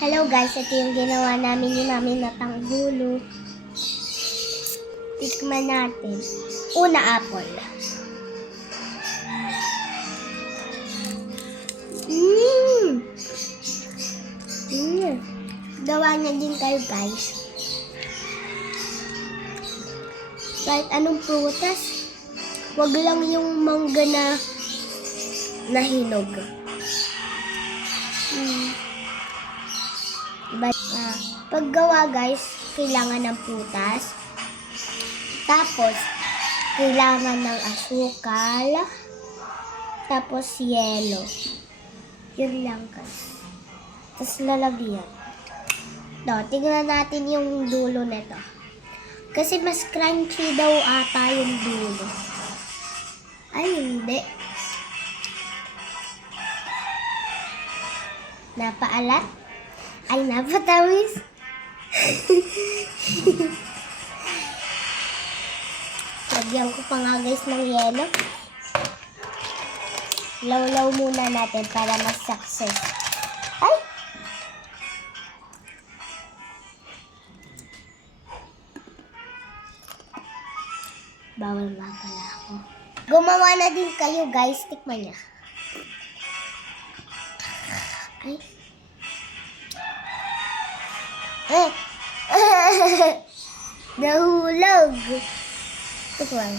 Hello guys, ito yung ginawa namin ni Mami na tanggulo. Tikman natin. Una, apple. Gawa niya din kayo guys. Kahit anong prutas, wag lang yung mangga na hinog. But, paggawa guys, kailangan ng prutas. Tapos, kailangan ng asukal. Tapos, yelo. Yun lang guys. Tapos, lalagyan. Tignan natin yung dulo nito. Kasi mas crunchy daw ata yung dulo. Ay, hindi. Napaalat? Ay, napatamis. Lagyan ko pa nga guys ng yelo. Law-law muna natin para mas success. Ay! Bawal nga pala ako. Gumawa na din kayo guys. Tikman niya. Ay. Nahulog. Tikman.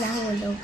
Nahulog.